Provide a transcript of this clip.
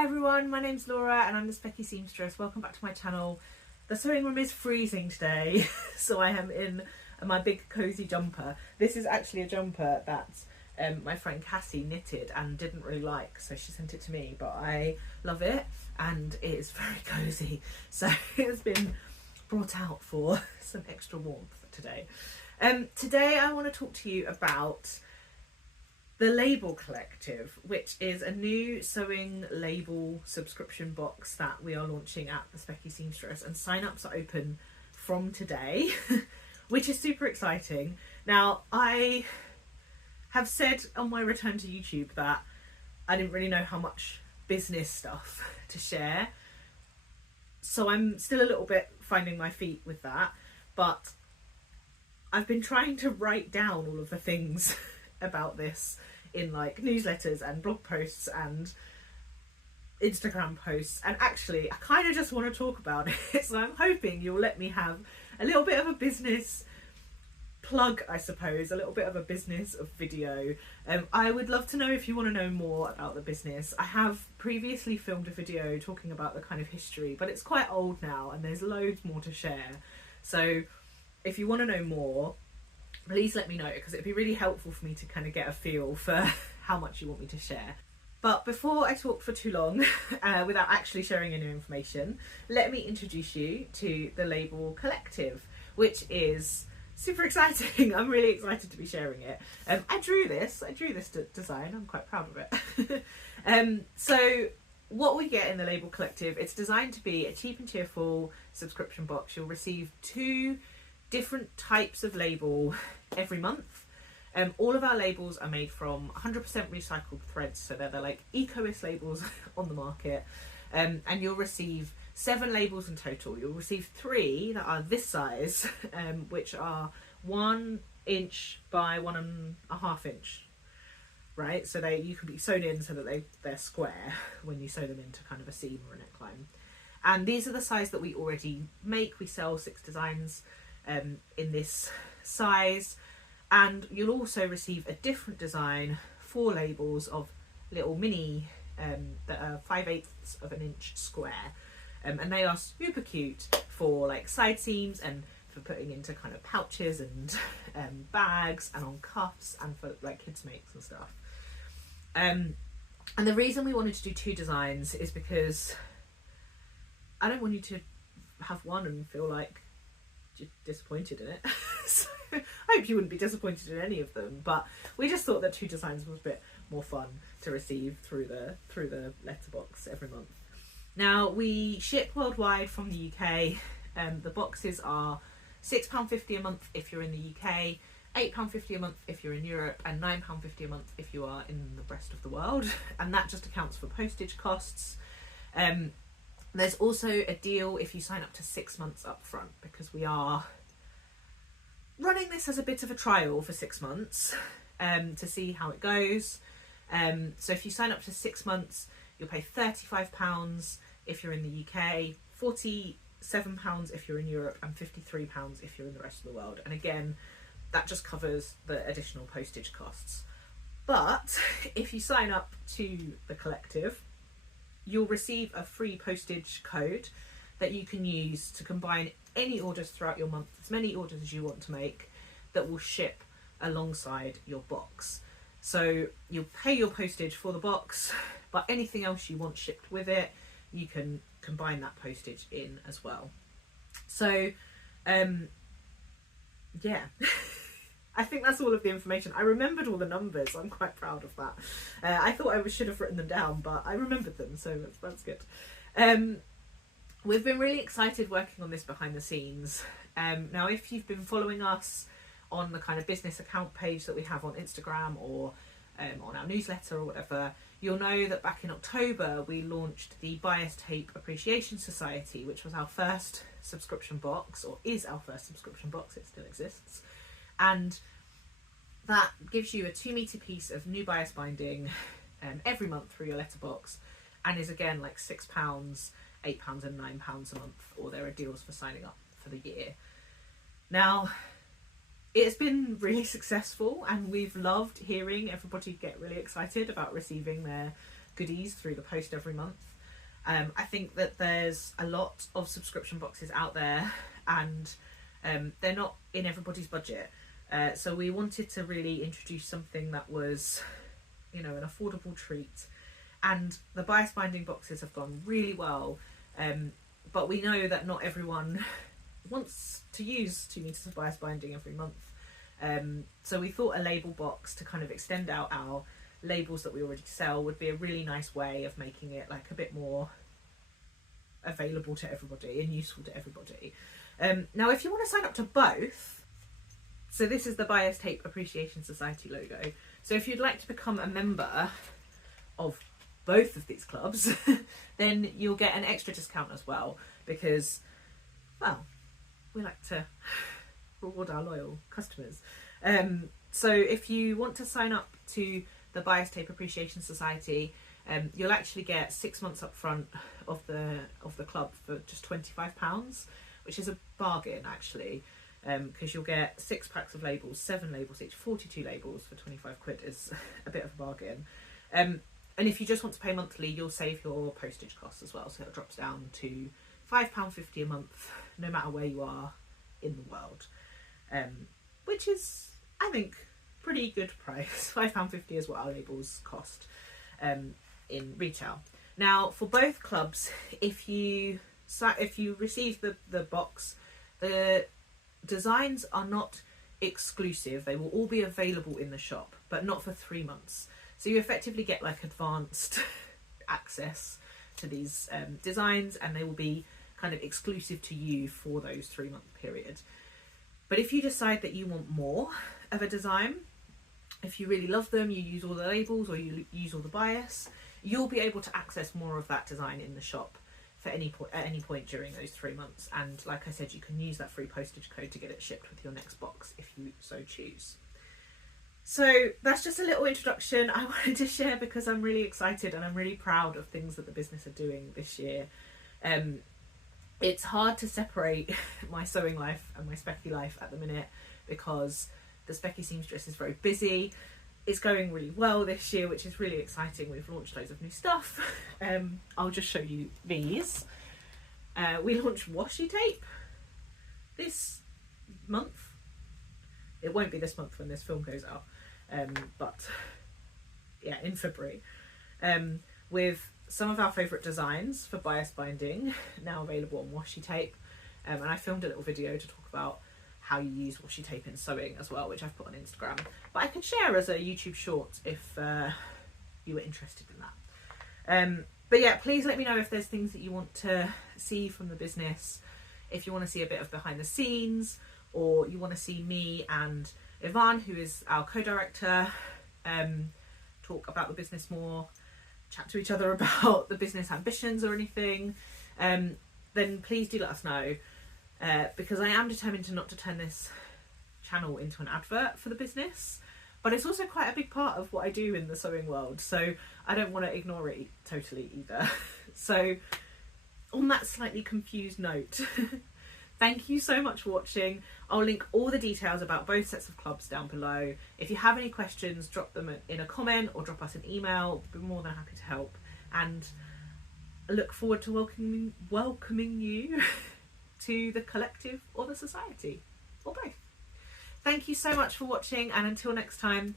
Hi everyone, my name's Laura and I'm the Specky Seamstress. Welcome back to my channel. The sewing room is freezing today, so I am in my big cosy jumper. This is actually a jumper that my friend Cassie knitted and didn't really like, so she sent it to me, but I love it and it is very cosy. So it has been brought out for some extra warmth today. Today I want to talk to you about the Label Collective, which is a new sewing label subscription box that we are launching at the Specky Seamstress, and sign-ups are open from today, which is super exciting. Now, I have said on my return to YouTube that I didn't really know how much business stuff to share, so I'm still a little bit finding my feet with that, but I've been trying to write down all of the things about this in like newsletters and blog posts and Instagram posts, and actually I kind of just want to talk about it, so I'm hoping you'll let me have a little bit of a business plug, I suppose, a little bit of a business of video. I would love to know if you want to know more about the business. I have previously filmed a video talking about the kind of history, but it's quite old now and there's loads more to share, so if you want to know more, please let me know, because it'd be really helpful for me to kind of get a feel for how much you want me to share. But before I talk for too long, without actually sharing any information, let me introduce you to the Label Collective, which is super exciting. I'm really excited to be sharing it. I drew this design, I'm quite proud of it. So what we get in the Label Collective, it's designed to be a cheap and cheerful subscription box. You'll receive 2 different types of label every month. All of our labels are made from 100% recycled threads, so they're the like ecoist labels on the market, and you'll receive 7 labels in total. You'll receive 3 that are this size, which are 1 inch by 1.5 inch, right? So you can be sewn in so that they're square when you sew them into kind of a seam or a neckline. And these are the size that we already make. We sell 6 designs in this size, and you'll also receive a different design, 4 labels of little mini that are 5/8 of an inch square, and they are super cute for like side seams and for putting into kind of pouches and bags and on cuffs and for like kids makes and stuff. And the reason we wanted to do 2 designs is because I don't want you to have one and feel like disappointed in it. So I hope you wouldn't be disappointed in any of them, but we just thought that 2 designs was a bit more fun to receive through the letterbox every month. Now, we ship worldwide from the UK. The boxes are £6.50 a month if you're in the UK, £8.50 a month if you're in Europe, and £9.50 a month if you are in the rest of the world, and that just accounts for postage costs. There's also a deal if you sign up to 6 months up front, because we are running this as a bit of a trial for 6 months to see how it goes. So if you sign up to 6 months, you'll pay £35 if you're in the UK, £47 if you're in Europe, and £53 if you're in the rest of the world. And again, that just covers the additional postage costs. But if you sign up to the Collective, you'll receive a free postage code that you can use to combine any orders throughout your month, as many orders as you want to make, that will ship alongside your box. So you'll pay your postage for the box, but anything else you want shipped with it, you can combine that postage in as well. So yeah. I think that's all of the information. I remembered all the numbers. I'm quite proud of that. I thought I should have written them down, but I remembered them, so that's good. We've been really excited working on this behind the scenes. Now, if you've been following us on the kind of business account page that we have on Instagram or on our newsletter or whatever, you'll know that back in October we launched the Bias Tape Appreciation Society, which was our first subscription box, or is our first subscription box. It still exists. And that gives you a 2-metre piece of new bias binding every month through your letterbox, and is again like £6, £8 and £9 a month, or there are deals for signing up for the year. Now, it's been really successful, and we've loved hearing everybody get really excited about receiving their goodies through the post every month. I think that there's a lot of subscription boxes out there, and they're not in everybody's budget. So we wanted to really introduce something that was, you know, an affordable treat. And the bias binding boxes have gone really well, but we know that not everyone wants to use 2 meters of bias binding every month. So we thought a label box to kind of extend out our labels that we already sell would be a really nice way of making it like a bit more available to everybody and useful to everybody. Now, if you want to sign up to both, so this is the Bias Tape Appreciation Society logo. So if you'd like to become a member of both of these clubs, then you'll get an extra discount as well, because, well, we like to reward our loyal customers. So if you want to sign up to the Bias Tape Appreciation Society, you'll actually get 6 months up front of the club for just £25, which is a bargain actually, because you'll get 6 packs of labels, 7 labels each, 42 labels for 25 quid is a bit of a bargain. And if you just want to pay monthly, you'll save your postage costs as well, so it drops down to £5.50 a month, no matter where you are in the world, which is, I think, pretty good price. £5.50 is what our labels cost in retail. Now, for both clubs, if you receive the box, the designs are not exclusive. They will all be available in the shop, but not for 3 months. So you effectively get like advanced access to these designs, and they will be kind of exclusive to you for those 3-month period. But if you decide that you want more of a design, if you really love them, you use all the labels or you use all the bias, you'll be able to access more of that design in the shop for at any point during those 3 months. And like I said, you can use that free postage code to get it shipped with your next box if you so choose. So that's just a little introduction I wanted to share, because I'm really excited and I'm really proud of things that the business are doing this year. It's hard to separate my sewing life and my Specky life at the minute, because the Specky Seamstress is very busy. It's going really well this year, which is really exciting. We've launched loads of new stuff. I'll just show you these. We launched washi tape this month. It won't be this month when this film goes out, but yeah, in February, with some of our favourite designs for bias binding now available on washi tape, and I filmed a little video to talk about how you use washi tape in sewing as well, which I've put on Instagram, but I could share as a YouTube short if you were interested in that. But yeah, please let me know if there's things that you want to see from the business, if you want to see a bit of behind the scenes, or you want to see me and Yvonne, who is our co-director, talk about the business more, chat to each other about the business ambitions or anything, then please do let us know, because I am determined not to turn this channel into an advert for the business, but it's also quite a big part of what I do in the sewing world, so I don't want to ignore it totally either. So on that slightly confused note, thank you so much for watching. I'll link all the details about both sets of clubs down below. If you have any questions, drop them in a comment or drop us an email. We'll be more than happy to help. And I look forward to welcoming you to the collective or the society, or both. Thank you so much for watching, and until next time,